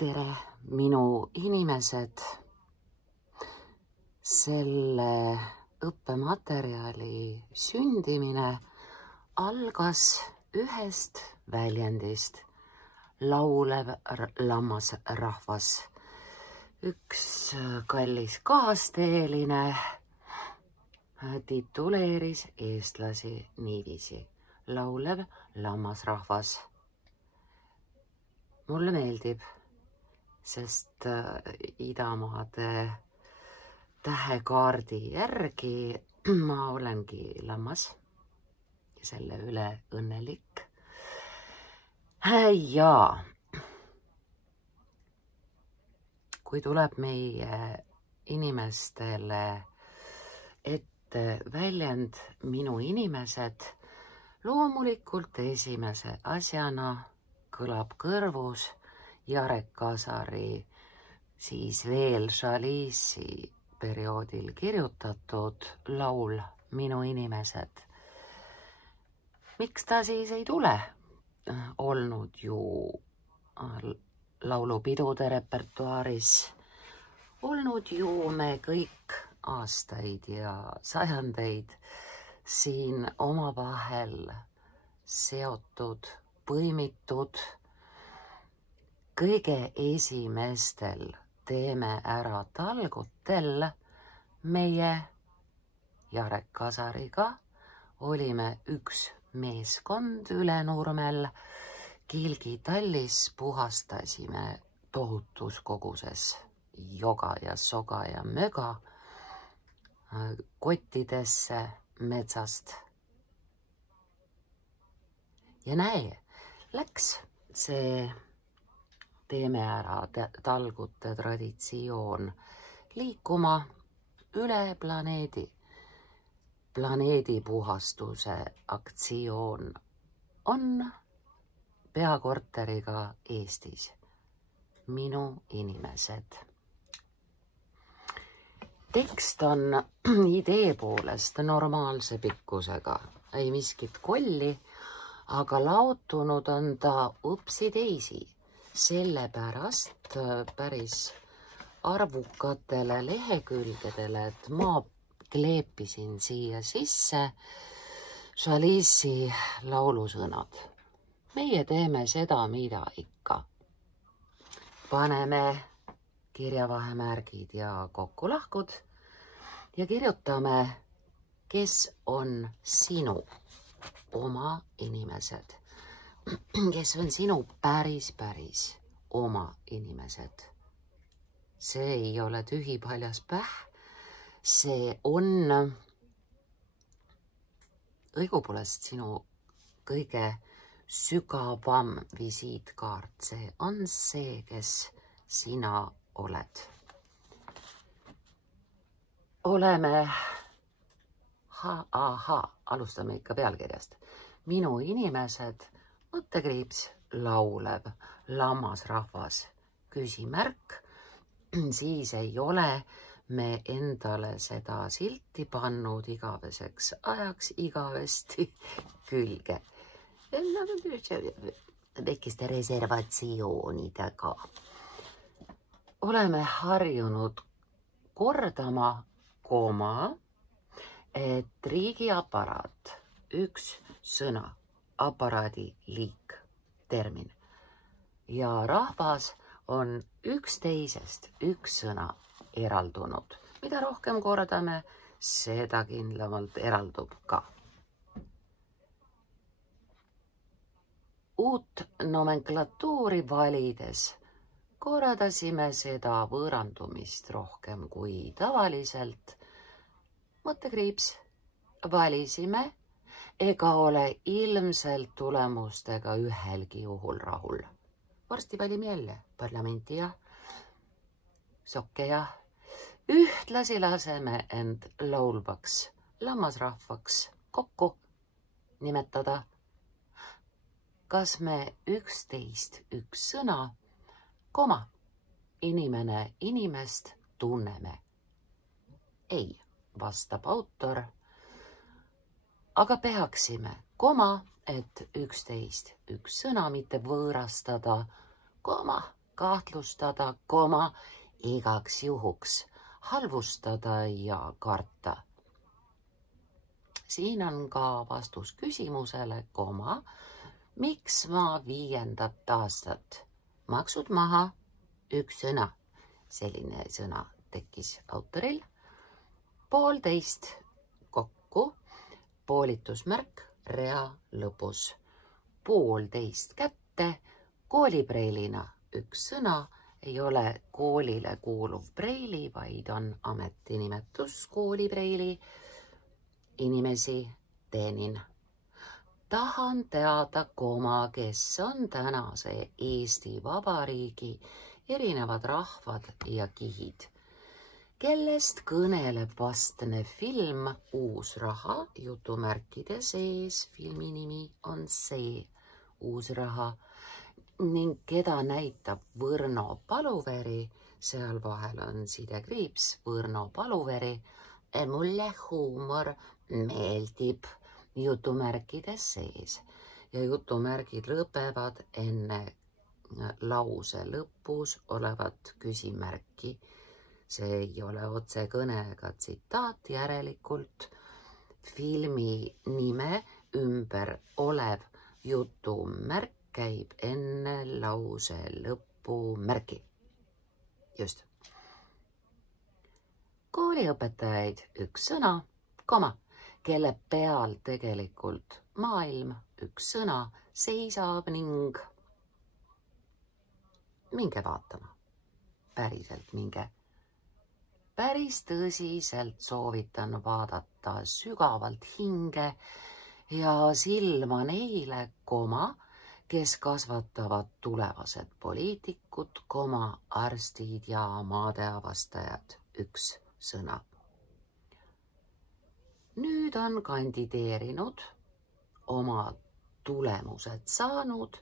tere, minu inimesed. Selle õppematerjali sündimine algas ühest väljendist: laulev lammasrahvas. Üks kallis kaasteeline tituleeris eestlasi niiviisi: laulev lammasrahvas. Mulle meeldib, sest idamaade tähekaardi järgi ma olengi lammas ja selle üle õnnelik. Ja kui tuleb meie inimestele ette väljend minu inimesed, loomulikult esimese asjana kõlab kõrvus Jarek Kasari siis veel Chalice'i perioodil kirjutatud laul Minu inimesed. Miks ta siis ei tule? Olnud ju laulupidude repertuaaris, olnud ju me kõik aastaid ja sajandeid siin omavahel seotud, põimitud. Kõige esimestel teeme ära talgutel meie Jarek Kasariga olime üks meeskond üle Nurmel. Kilgitallis puhastasime tohutus koguses joga ja soga ja möga kottidesse metsast. Ja näe, läks see teeme ära talgute traditsioon liikuma üle planeedi. Planeedipuhastuse aktsioon on peakorteriga Eestis. Minu inimesed. Tekst on idee poolest normaalse pikkusega, ei miskit kolli, aga laotunud on ta upsi teisi. Sellepärast päris arvukatele lehekülgedele, et ma kleepisin siia sisse Chalice'i laulusõnad. Meie teeme seda, mida ikka. Paneme kirjavahemärgid ja kokkulahkud ja kirjutame, kes on sinu oma inimesed. Kes on sinu päris oma inimesed. See ei ole tühipaljas päh, see on õigupoolest sinu kõige sügavam visiitkaart. See on see, kes sina oled. Oleme, alustame ikka pealkirjast. Minu inimesed, mõttekriips, laulev lammasrahvas, küsimärk, siis ei ole me endale seda silti pannud igaveseks ajaks igavesti külge. Väikeste reservatsioonidega. Oleme harjunud kordama koma, et riigiaparaat, üks sõna, aparaadi liik, termin. Ja rahvas on üksteisest üks sõna eraldunud. Mida rohkem kordame, seda kindlamalt eraldub ka. Uut nomenklatuuri valides korraldasime seda võõrandumist rohkem kui tavaliselt. Mõttekriips, valisime ega ole ilmselt tulemustega ühelgi juhul rahul. Varsti valime jälle parlamenti ja sokke ja ühtlasi laseme end laulvaks lammasrahvaks kokku nimetada. Kas me üksteist üks sõna, koma, inimene inimest tunneme? Ei, vastab autor. Aga peaksime koma, et üksteist üks sõna mitte võõrastada, koma, kahtlustada, igaks juhuks halvustada ja karta. Siin on ka vastus küsimusele, miks ma 5. aastat? Maksud maha, üks sõna. Selline sõna tekkis autoril. 1,5 kokku, poolitusmärk rea lõpus. 1,5 kätte, koolipreilina üks sõna, ei ole koolile kuuluv preili, vaid on ametinimetus koolipreili. Inimesi teenin. Tahan teada, kes on tänase Eesti Vabariigi erinevad rahvad ja kihid. Kellest kõneleb vastne film Uus raha, jutumärkide sees, filmi nimi on see Uus raha, ning keda näitab Võrno Paluveri, seal vahel on sidekriips, Võrno Paluveri, mulle huumor meeldib, jutumärkide sees ja jutumärgid lõpevad enne lause lõpus olevat küsimärki. See ei ole otsekõne ega tsitaat, järelikult filmi nime ümber olev jutumärk käib enne lause lõpumärki. Just. Kooliõpetajaid üks sõna, kelle peal tegelikult maailm üks sõna seisab ning minge vaatama. Päriselt minge. Päris tõsiselt soovitan vaadata sügavalt hinge ja silma neile, kes kasvatavad tulevased poliitikud, arstid ja maadeavastajad üks sõna. Nüüd on kandideerinud, oma tulemused saanud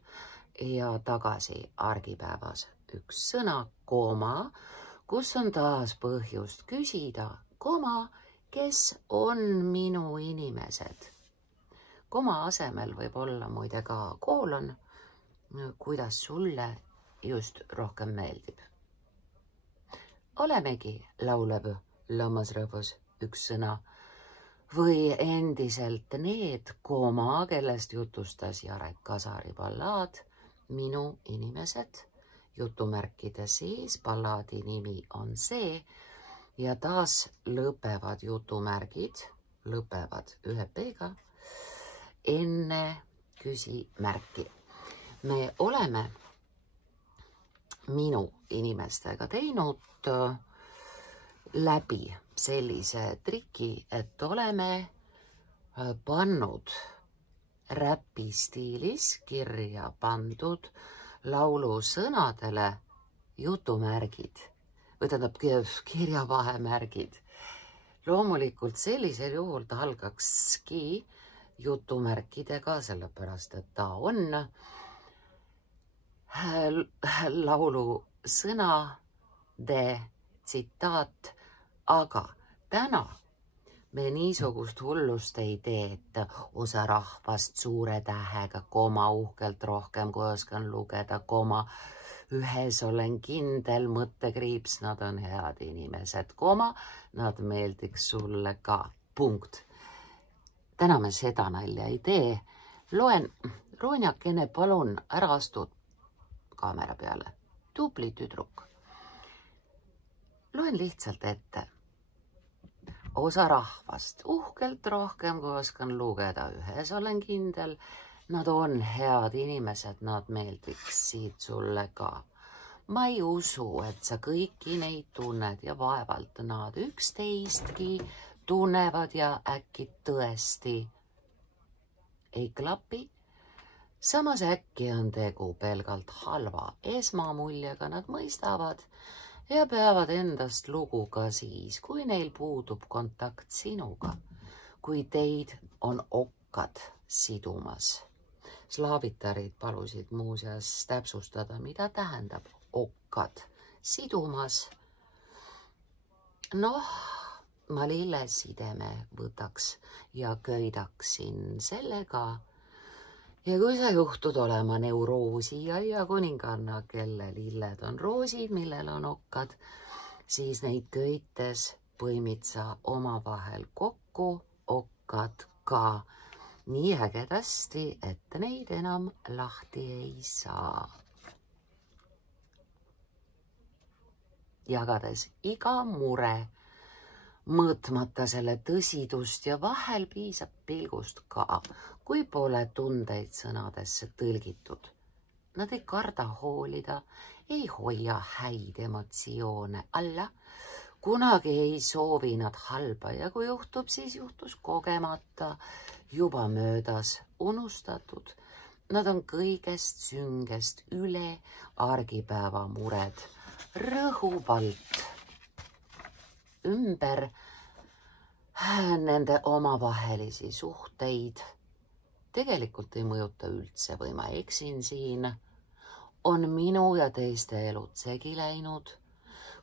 ja tagasi argipäevas üks sõna, kus on taas põhjust küsida, kes on minu inimesed. Asemel võib olla muide ka koolon, kuidas sulle just rohkem meeldib. Olemegi laulev lammasrõhvus üks sõna või endiselt need, kellest jutustas Jarek Kasari ballaad Minu inimesed, jutumärkide sees, ballaadi nimi on see ja taas lõpevad jutumärgid, lõpevad ühe p-ga enne küsimärki. Me oleme minu inimestega teinud läbi sellise triki, et oleme pannud räpistiilis kirja pandud laulu sõnadele jutumärgid, või tähendab kirjavahemärgid. Loomulikult sellisel juhul ta algakski jutumärkidega, sellepärast et ta on laulu sõnade tsitaat, aga täna me niisugust hullust ei tee, et osa rahvast suure tähega, uhkelt rohkem, kui oskan lugeda, ühes olen kindel, mõttekriips, nad on head inimesed, nad meeldiks sulle ka, punkt. Täna me seda nalja ei tee. Roonjakene, palun ära astud kaamera peale. Tubli tüdruk. Loen lihtsalt ette. Osa rahvast, uhkelt rohkem, kui oskan lugeda, ühes olen kindel, nad on head inimesed, nad meeldiksid sulle ka. Ma ei usu, et sa kõiki neid tunned ja vaevalt nad üksteistki tunnevad ja äkki tõesti ei klapi. Samas äkki on tegu pelgalt halva esmamuljega, nad mõistavad ja peavad endast lugu ka siis, kui neil puudub kontakt sinuga, kui teid on okkad sidumas. Slaavitarid palusid muuseas täpsustada, mida tähendab okkad sidumas. Ma lillesideme võtaks ja köidaksin sellega Ja kui sa juhtud olema neuroosi ja kuninganna, kelle lilled on roosid, millel on okkad, siis neid köites põimid sa omavahel kokku, okkad ka nii ägedasti, et neid enam lahti ei saa. Jagades iga mure, mõõtmata selle tõsidust ja vahel piisab pilgust ka, kui pole tundeid sõnadesse tõlgitud. Nad ei karda hoolida, ei hoia häid emotsioone alla, kunagi ei soovi nad halba ja kui juhtub, siis juhtus kogemata, juba möödas, unustatud. Nad on kõigest süngest üle argipäeva mured, rõhuvalt ümber nende omavahelisi suhteid. Tegelikult ei mõjuta üldse või ma eksin siin. On minu ja teiste elud segi läinud.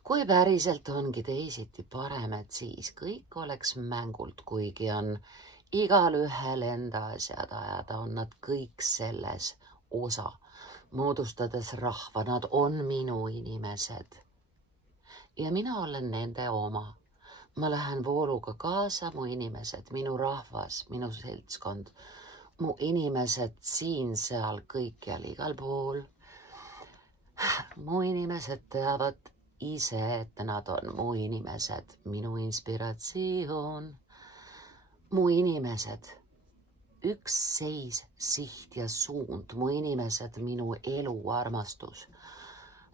Kui päriselt ongi teisiti parem, et siis kõik oleks mängult, kuigi on igal ühel enda asjad ajada, on nad kõik selles osa. Moodustades rahva, nad on minu inimesed. Ja mina olen nende oma. Ma lähen vooluga kaasa, mu inimesed, minu rahvas, minu seltskond, mu inimesed siin-seal, kõikjal, igal pool. Mu inimesed teavad ise, et nad on mu inimesed, minu inspiratsioon. Mu inimesed, üks seis, siht ja suund, mu inimesed, minu elu, armastus.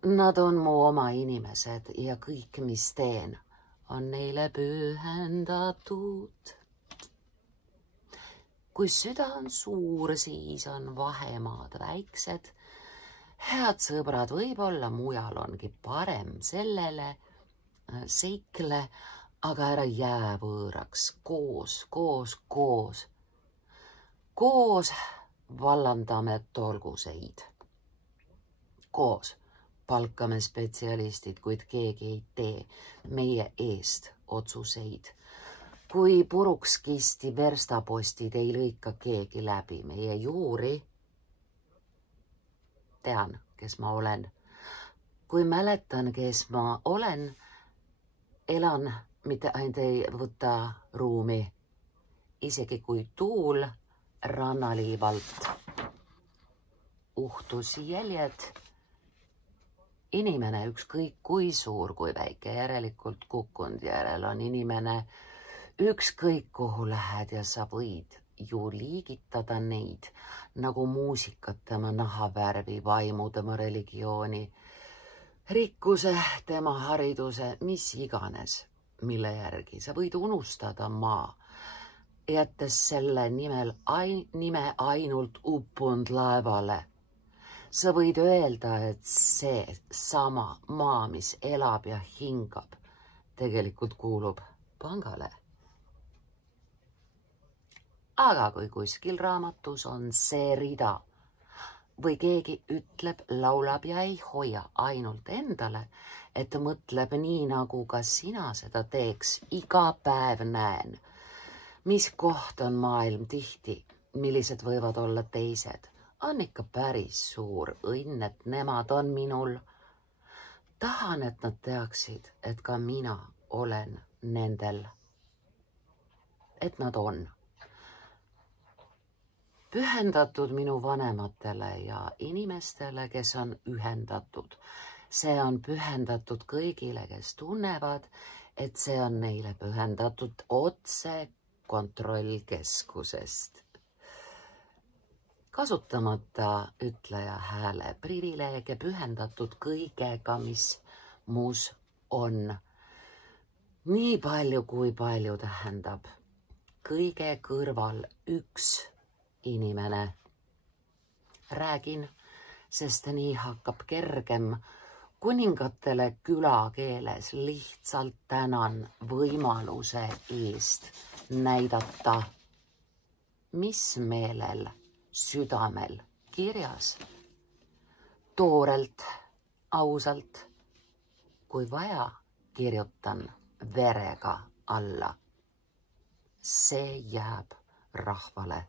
Nad on mu oma inimesed ja kõik, mis teen, on neile pühendatud. Kui süda on suur, siis on vahemaad väiksed. Head sõbrad, võib-olla mujal ongi parem sellele seikle, aga ära jää võõraks, koos. Koos vallandame tolguseid. Koos palkame spetsialistid, kuid keegi ei tee meie eest otsuseid. Kui puruks kisti verstapostid ei lõika keegi läbi meie juuri, tean, kes ma olen. Kui mäletan, kes ma olen, elan, mitte ainult ei võta ruumi, isegi kui tuul rannaliivalt uhtus jäljed. Inimene, ükskõik kui suur, kui väike, järelikult kukkunud järel on inimene, ükskõik kuhu lähed ja sa võid ju liigitada neid nagu muusikat, tema nahavärvi, vaimu, tema religiooni, rikkuse, tema hariduse, mis iganes, mille järgi sa võid unustada maa, jättes selle nime ainult uppunud laevale. Sa võid öelda, et see sama maa, mis elab ja hingab, tegelikult kuulub pangale. Aga kui kuskil raamatus on see rida või keegi ütleb, laulab ja ei hoia ainult endale, et mõtleb nii, nagu ka sina seda teeks, iga päev näen, mis koht on maailm tihti, millised võivad olla teised, on ikka päris suur õnn, et nemad on minul. Tahan, et nad teaksid, et ka mina olen nendel, et nad on pühendatud minu vanematele ja inimestele, kes on ühendatud. See on pühendatud kõigile, kes tunnevad, et see on neile pühendatud otse kontrollkeskusest. Kasutamata ütleja hääle privileege pühendatud kõigega, mis mus on. Nii palju, kui palju tähendab. Kõige kõrval üks inimene. Räägin, sest nii hakkab kergem. Kuningatele külakeeles lihtsalt tänan võimaluse eest näidata, mis meelel, südamel kirjas. Toorelt, ausalt, kui vaja, kirjutan verega alla. See jääb rahvale.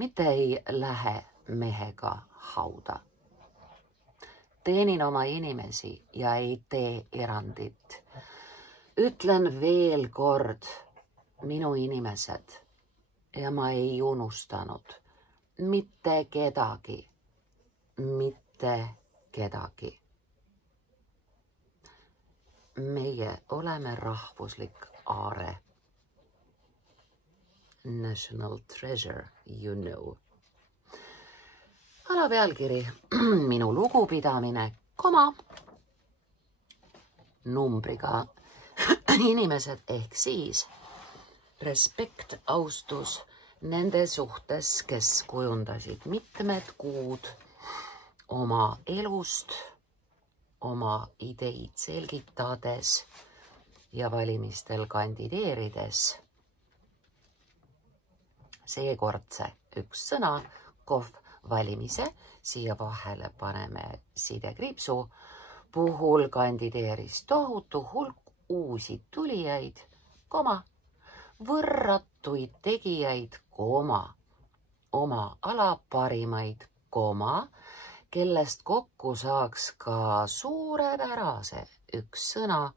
mitte ei lähe mehega hauda. Teenin oma inimesi ja ei tee erandit. Ütlen veel kord, minu inimesed, ja ma ei unustanud mitte kedagi, mitte kedagi. Meie oleme rahvuslik aare. National treasure, you know. Alapealkiri, minu lugupidamine, numbriga inimesed ehk siis respekt, austus nende suhtes, kes kujundasid mitmed kuud oma elust, oma ideid selgitades ja valimistel kandideerides. Seekordse üks sõna, kohv valimise, siia vahele paneme sidekriipsu, puhul kandideeris tohutu hulk uusi tulijaid, võrratuid tegijaid, oma ala parimaid, kellest kokku saaks ka suurepärase üks sõna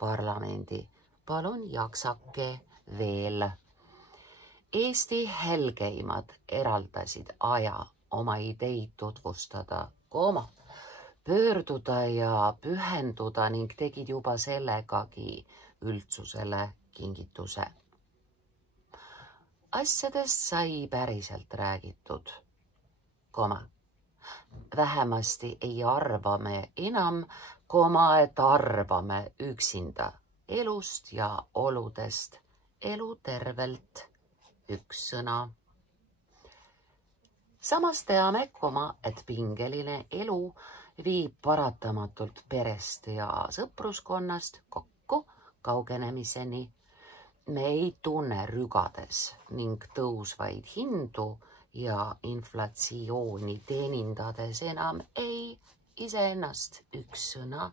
parlamendi. Palun jaksake veel. Eesti helgeimad eraldasid aja oma ideid tutvustada, pöörduda ja pühenduda ning tegid juba sellegagi üldsusele kingituse. Asjadest sai päriselt räägitud, vähemasti ei arva me enam, et arvame üksinda elust ja oludest, elu tervelt, üks sõna. Samas teame, et pingeline elu viib paratamatult perest ja sõpruskonnast kokku kaugenemiseni. Me ei tunne rügades ning tõusvaid hindu ja inflatsiooni teenindades enam ei iseennast, üks sõna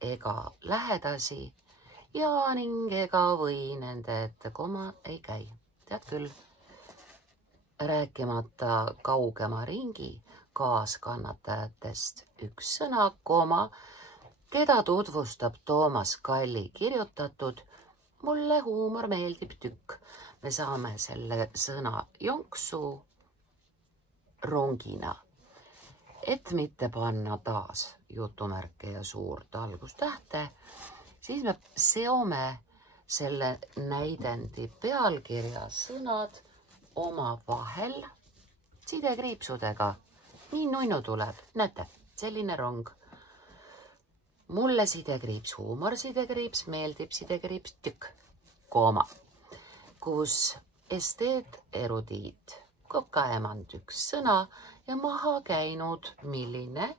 ega lähedasi ja ning ega või nende ette ei käi. Tead küll, rääkimata kaugema ringi kaaskannatajatest, üks sõna, keda tutvustab Toomas Kalli kirjutatud Mulle huumor meeldib tükk. Me saame selle sõna jonksu rongina, et mitte panna taas jutumärke ja suurt algustähte, siis me seome selle näidendi pealkirja sõnad omavahel sidekriipsudega. Nii nunnu tuleb, näete, selline rong. Mulle sidekriips huumor, sidekriips meeldib, sidekriips tükk, kus esteet, erudiit, kokaemand üks sõna ja maha käinud, milline.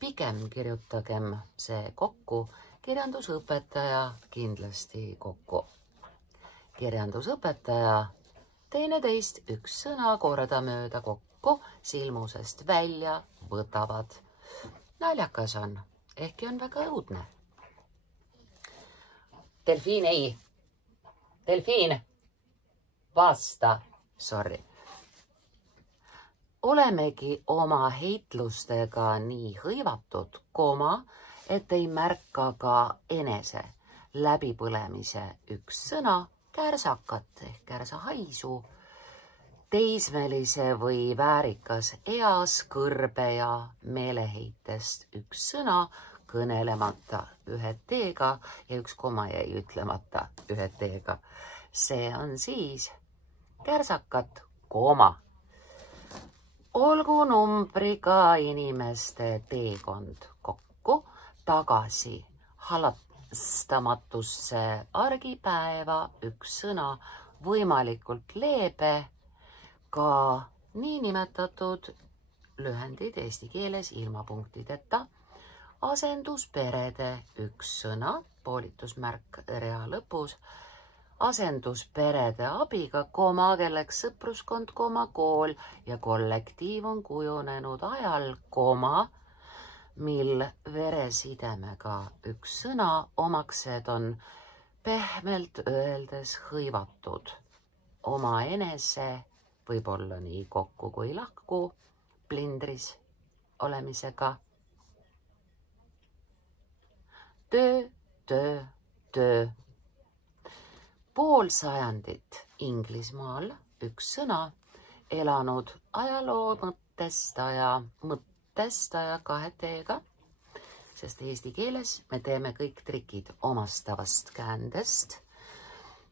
Pigem kirjutagem see kokku, kirjandusõpetaja kindlasti kokku. Kirjandusõpetaja teineteist üks sõna kordamööda kokku silmusest välja võtavad. Naljakas on, ehkki on väga õudne. Delfiin, vasta, sorry. Olemegi oma heitlustega nii hõivatud, et ei märka ka enese läbipõlemise üks sõna, kärsakat ehk kärsahaisu, teismelise või väärikas eas kõrbe ja meeleheitest üks sõna, kõnelemata ühe teega ja üks koma jäi ütlemata ühe teega. See on siis kärsakat, olgu numbriga inimeste teekond kokku, tagasi halastamatusse argipäeva üks sõna, võimalikult leebe, ka niinimetatud lühendid eesti keeles ilma punktideta, asendusperede üks sõna, poolitusmärk rea lõpus, asendusperede abiga, kelleks sõpruskond, kool ja kollektiiv on kujunenud ajal, mil veresidemega üks sõna, omaksed on pehmelt öeldes hõivatud omaenese võib olla nii kokku kui lahku plindris olemisega. Töö, töö, töö. Pool sajandit Inglismaal üks sõna, elanud ajaloo mõttestaja kahe teega, sest eesti keeles me teeme kõik trikid omastavast käändest.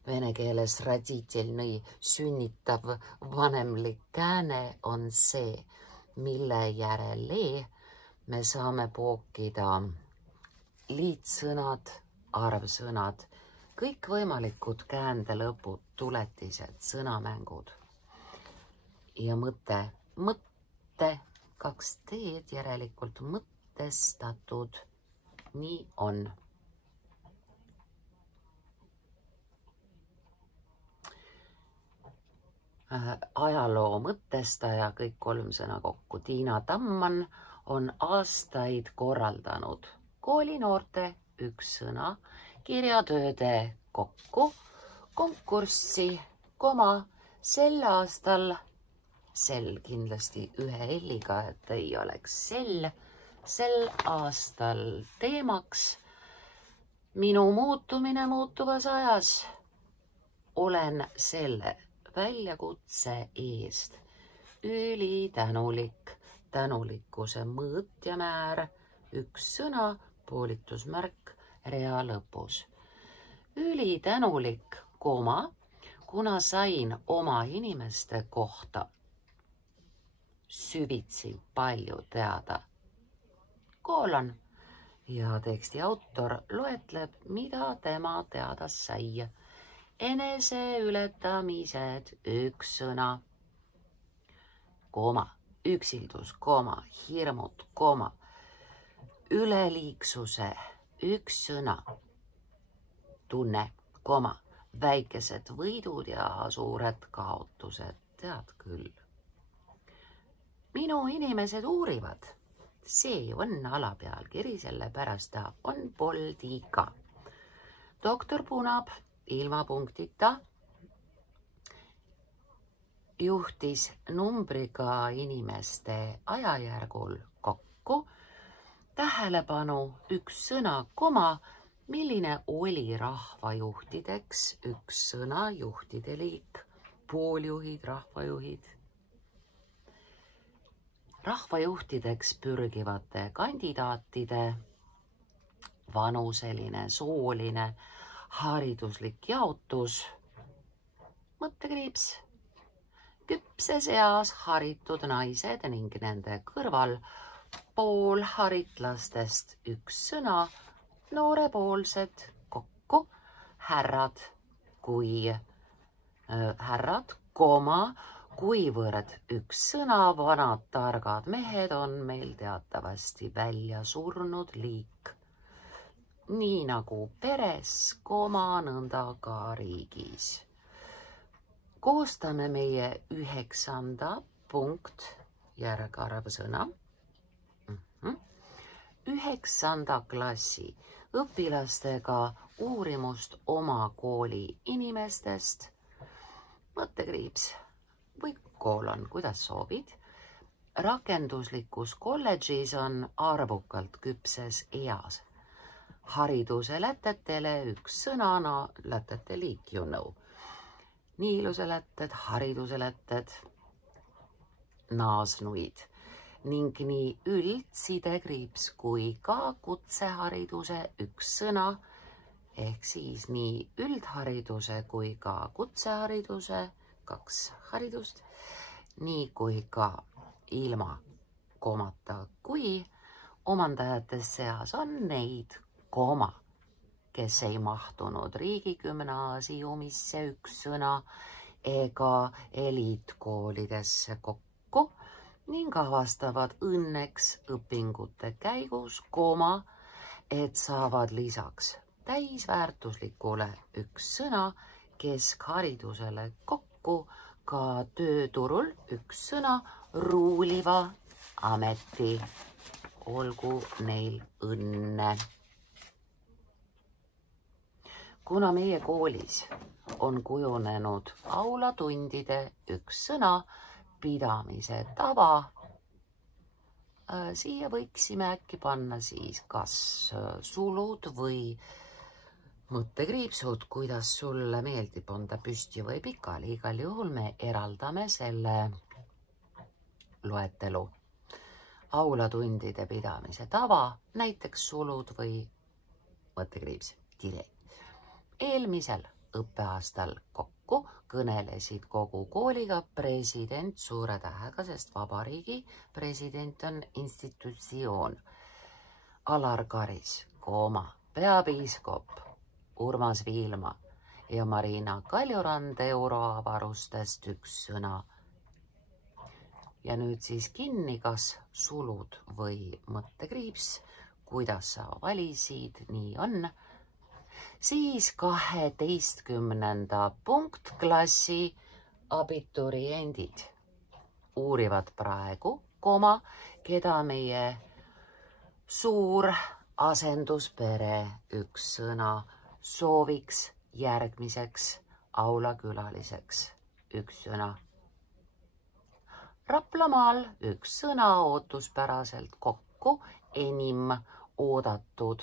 Vene keeles родительный sünnitav vanemlik kääne on see, mille järele me saame pookida liitsõnad, arvsõnad, kõikvõimalikud käändelõpud, tuletised, sõnamängud. Ja mõte, kaks teed järelikult mõttestatud, nii on. Ajaloo mõttestaja, kõik kolm sõna kokku. Tiina Tammann on aastaid korraldanud koolinoorte üks sõna kirjatööde kokku konkurssi, sel aastal, sel kindlasti ühe L-iga, et ei oleks sel aastal teemaks minu muutumine muutuvas ajas. Olen selle väljakutse eest ülitänulik, tänulikkuse mõõt ja määr, üks sõna, poolitusmärk rea lõpus. Ülitänulik, kuna sain oma inimeste kohta süvitsi palju teada. Ja teksti autor loetleb, mida tema teada sai. Eneseületamised, üks sõna, üksildus, hirmud, üleliigsuse, üks sõna, tunne, väikesed võidud ja suured kaotused, tead küll. Minu inimesed uurivad, see on alapealkiri, sellepärast ta on boldiga. Doktor Punab ilma punktita juhtis numbriga inimeste ajajärgul kokku tähelepanu üks sõna, milline oli rahvajuhtideks üks sõna, juhtide liik, pooljuhid, rahvajuhid. Rahvajuhtideks pürgivate kandidaatide vanuseline, sooline, hariduslik jaotus, mõttekriips, küpses eas haritud naised ning nende kõrval poolharitlastest üks sõna, noorepoolsed kokku, härrad, kuivõrd üks sõna, vanad targad mehed on meil teatavasti välja surnud liik. Nii nagu peres, nõnda ka riigis. Koostame meie 9. punkt, järgarvsõna. 9. klassi õpilastega uurimust oma kooli inimestest, mõttekriips või koolon, kuidas soovid. Rakenduslikus kolledžis on arvukalt küpses eas. Hariduse lätetele üks sõna, lätete liik, you know. Niiluse lätted, hariduse lätted, naasnuid ning nii üldsidekriips kui ka kutsehariduse üks sõna, ehk siis nii üldhariduse kui ka kutsehariduse, 2 haridust, nii kui ka ilma komata, kui omandajate seas on neid, kes ei mahtunud riigigümnaasiumisse üks sõna ega eliitkoolidesse kokku ning avastavad õnneks õpingute käigus, et saavad lisaks täisväärtuslikule üks sõna keskharidusele kokku ka tööturul üks sõna ruuliva ameti. Olgu neil õnne. kuna meie koolis on kujunenud aulatundide üks sõna pidamise tava, siia võiksime äkki panna siis kas sulud või mõttekriipsud, kuidas sulle meeldib, on ta püsti või pikali. Igal juhul me eraldame selle loetelu. Aulatundide pidamise tava, näiteks sulud või mõttekriips, tire. Eelmisel õppeaastal kokku kõnelesid kogu kooliga president suure tähega, sest vabariigi president on institutsioon. Alar Karis, peapiiskop Urmas Viilma ja Marina Kaljurand euroavarustest üks sõna. Ja nüüd siis kinni, kas sulud või mõttekriips, kuidas sa valisid, nii on. Siis 12. punktklassi abituriendid uurivad praegu, keda meie suur asenduspere üks sõna sooviks järgmiseks aulakülaliseks üks sõna. Raplamaal üks sõna ootuspäraselt kokku enim oodatud.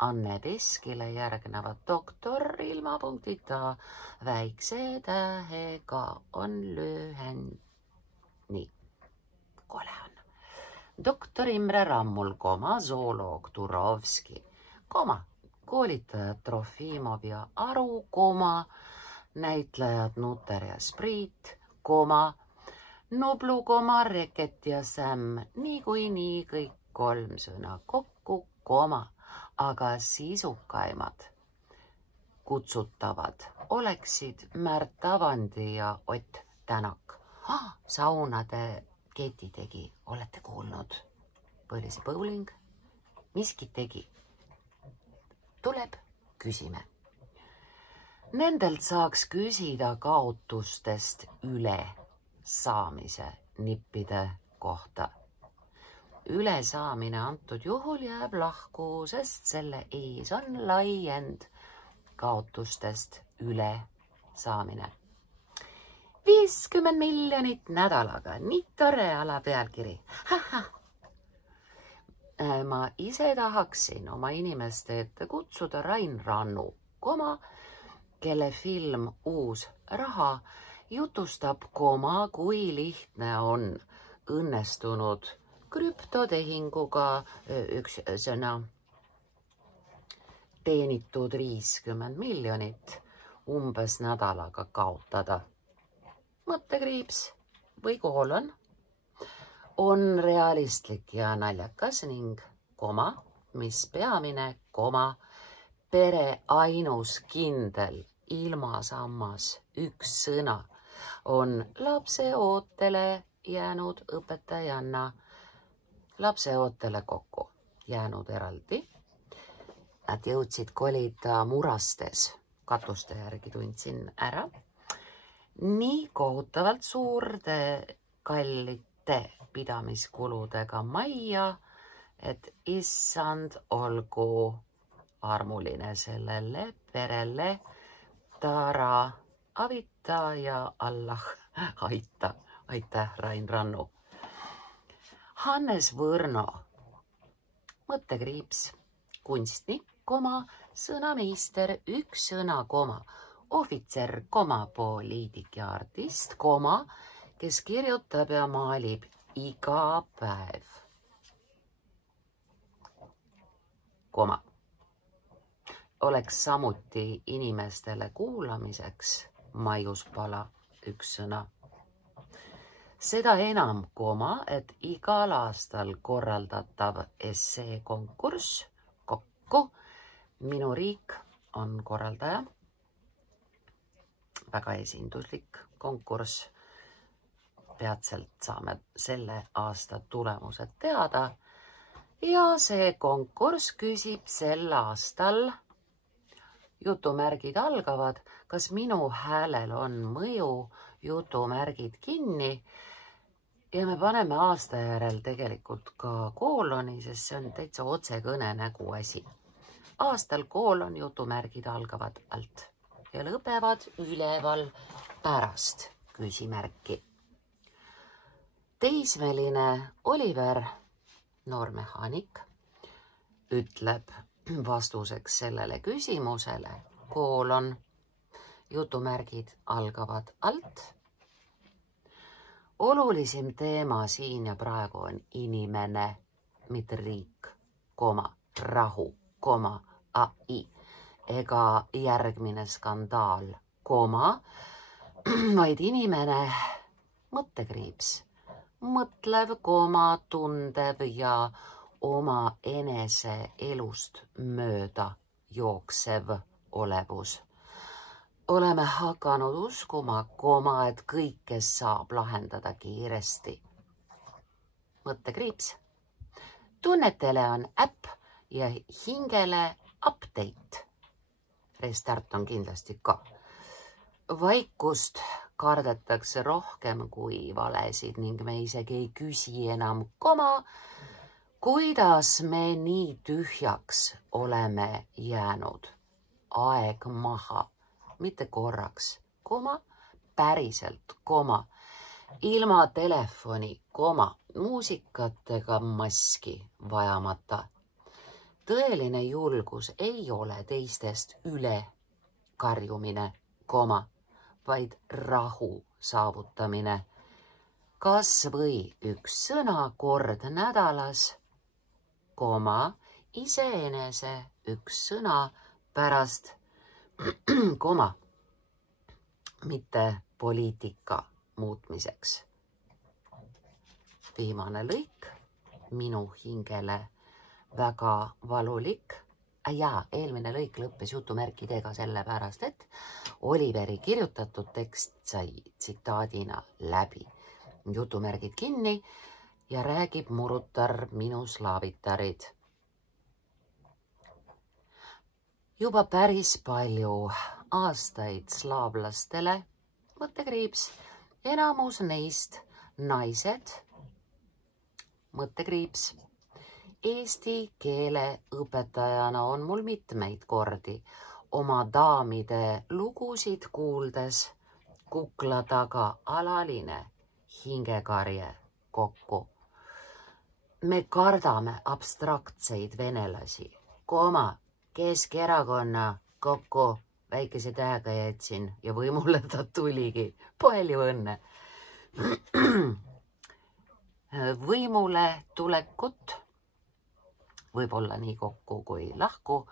Anne Peskile järgnevad doktor ilma punktita väikse tähega on lühend. Nii, kole on. Doktor Imre Rammul, zooloog Turovski, koolitajad Trofimov ja Aru, näitlejad Nuter ja Spriit, Nublu, Reket ja Sämm, niikuinii kõik 3 sõna kokku, aga sisukaimad kutsutavad oleksid Märt Avandi ja Ott Tänak. Saunade Keti tegi, olete kuulnud? Põlisi bowling, miski tegi. Tuleb, küsime. Nendelt saaks küsida kaotustest üle saamise nippide kohta. Ülesaamine antud juhul jääb lahku, sest selle ees on laiend kaotustest üle saamine. 50 miljonit nädalaga, nii tore alapealkiri. Ma ise tahaksin oma inimeste ette kutsuda Rain Rannu, kelle film Uus raha jutustab, kui lihtne on õnnestunud krüptotehinguga üks sõna teenitud 50 miljonit umbes nädalaga kaotada. Mõttekriips või koolon on realistlik ja naljakas ning mis peamine, pere ainus kindel ilmasammas üks sõna on lapse ootele jäänud õpetajanna. Lapse ootele kokku jäänud eraldi. Nad jõudsid kolida Murastes, katuste järgi tundsin ära. Nii kohutavalt suurde kallite pidamiskuludega majja, et issand olgu armuline sellele perele, Tara avita ja Allah aita. Aitäh, Rain Rannu. Hannes Võrno, mõttekriips, kunstnik, sõnameister, üks sõna, ohvitser, poliitik ja artist, kes kirjutab ja maalib iga päev. Oleks samuti inimestele kuulamiseks maiuspala, üks sõna. Seda enam, et igal aastal korraldatav essee konkurss kokku. Minu riik on korraldaja. Väga esinduslik konkurss. Peatselt saame selle aasta tulemused teada. Ja see konkurss küsib sel aastal, jutumärgid algavad, kas minu häälel on mõju, jutumärgid kinni. Ja me paneme aasta järel tegelikult ka kooloni, sest see on täitsa otsekõne nägu asi. Aastal koolon jutumärgid algavad alt ja lõpevad üleval pärast küsimärki. Teismeline Oliver, noor mehaanik, ütleb vastuseks sellele küsimusele koolon, jutumärgid algavad alt. Olulisim teema siin ja praegu on inimene, mitte riik, rahu, ai, ega järgmine skandaal, vaid inimene, mõttekriips, mõtlev, tundev ja oma enese elust mööda jooksev olevus. Oleme hakanud uskuma, et kõike saab lahendada kiiresti. Mõttekriips. Tunnetele on äpp ja hingele update. Restart on kindlasti ka. Vaikust kardetakse rohkem kui valesid ning me isegi ei küsi enam, kuidas me nii tühjaks oleme jäänud. Aeg maha, mitte korraks, päriselt, ilma telefoni, muusikat ega maski vajamata. Tõeline julgus ei ole teistest üle karjumine, vaid rahu saavutamine. Kas või üks sõna kord nädalas, iseenese üks sõna pärast, mitte poliitika muutmiseks. Viimane lõik, minu hingele väga valulik. Eelmine lõik lõppes jutumärkidega sellepärast, et Oliveri kirjutatud tekst sai tsitaadina läbi. Jutumärgid kinni ja räägib murutar minu slaavitarid. Juba päris palju aastaid slaavlastele, mõttekriips, enamus neist naised, mõttekriips. Eesti keele õpetajana on mul mitmeid kordi oma daamide lugusid kuuldes kukla taga alaline hingekarje kokku. Me kardame abstraktseid venelasi, Keskerakonna kokku väikese tähega jätsin ja võimule ta tuligi. Palju õnne! Võimule tulekut, võib-olla nii kokku kui lahku,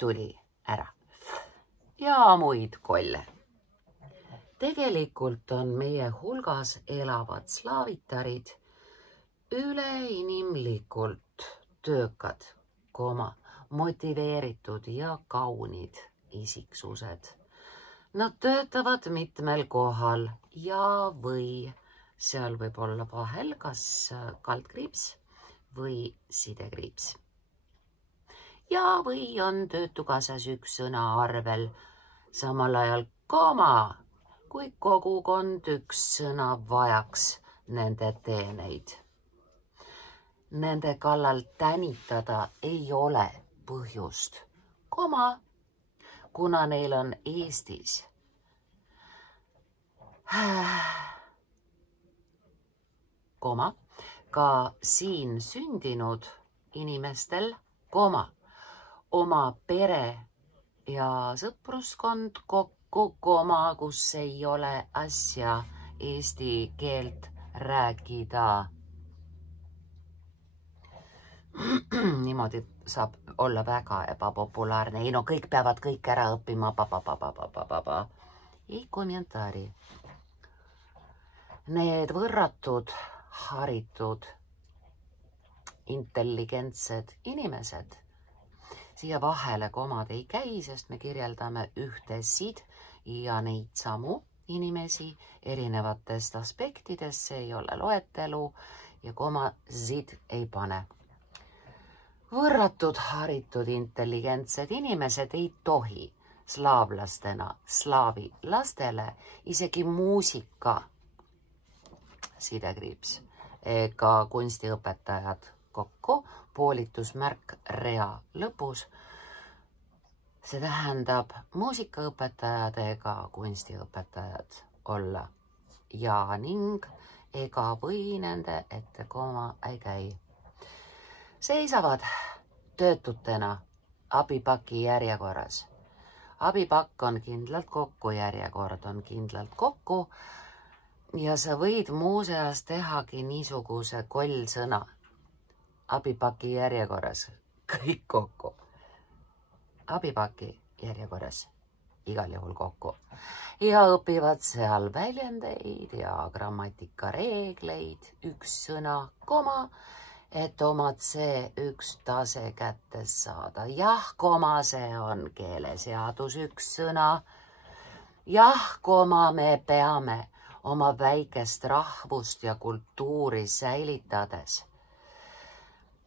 tuli ära. Ja muid kolle. Tegelikult on meie hulgas elavad slaavitarid üleinimlikult töökad, motiveeritud ja kaunid isiksused. Nad töötavad mitmel kohal ja või seal võib olla vahel kas kaldkriips või sidekriips. Ja või on töötukassas üks sõna arvel, samal ajal kui kogukond üks sõna vajaks nende teeneid. Nende kallal tänitada ei ole põhjust, kuna neil on Eestis ka siin sündinud inimestel, oma pere ja sõpruskond kokku, kus ei ole asja eesti keelt rääkida. Niimoodi saab olla väga ebapopulaarne. Ei, no kõik peavad kõik ära õppima. Ei kommentaari. Need võrratud, haritud, intelligentsed inimesed. Siia vahele komad ei käi, sest me kirjeldame ühtesid ja neid samu inimesi erinevatest aspektidest. See ei ole loetelu ja komasid ei pane. Võrratud, haritud, intelligentsed inimesed ei tohi slaavlastena slaavi lastele isegi muusika, sidekriips, ega kunstiõpetajad, kokku, poolitusmärk rea lõpus. See tähendab muusikaõpetajad ega kunstiõpetajad olla ja ning ega või nende ette koma ei käi. Seisavad töötutena abipaki järjekorras. Abipakk on kindlalt kokku, järjekord on kindlalt kokku ja sa võid muuseas tehagi niisuguse kollsõna. Abipaki järjekorras, kõik kokku. Abipaki järjekorras, igal juhul kokku. Ja õpivad seal väljendeid ja grammatikareegleid, üks sõna, koma, et oma C1 tase kätte saada. Jah, koma, see on keeleseadus üks sõna. Jah, koma, me peame oma väikest rahvust ja kultuuri säilitades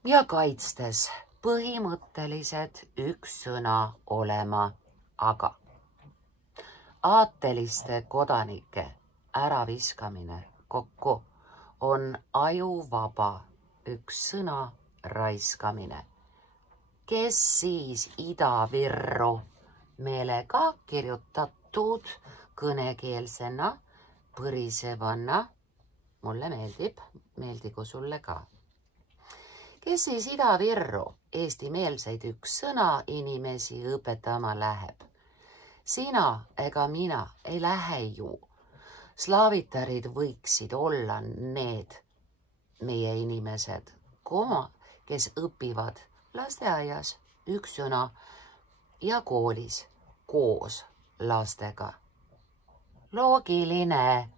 ja kaitstes põhimõttelised üks sõna olema, aga aateliste kodanike äraviskamine kokku on ajuvaba üks sõna raiskamine. Kes siis Ida-Virru meelega kirjutatud kõnekeelsena, põrisevanna, mulle meeldib, meeldigu sulle ka. Kes siis Ida-Virru eestimeelseid üks sõna inimesi õpetama läheb? Sina ega mina ei lähe ju. Slaavitarid võiksid olla need meie inimesed, kes õpivad lasteaias üks sõna ja koolis koos lastega. Loogiline.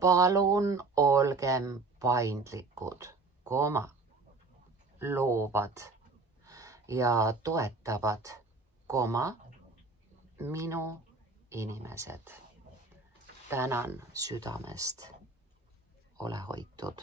Palun olgem paindlikud, loovad ja toetavad, minu inimesed. Tänan südamest. Ole hoitud.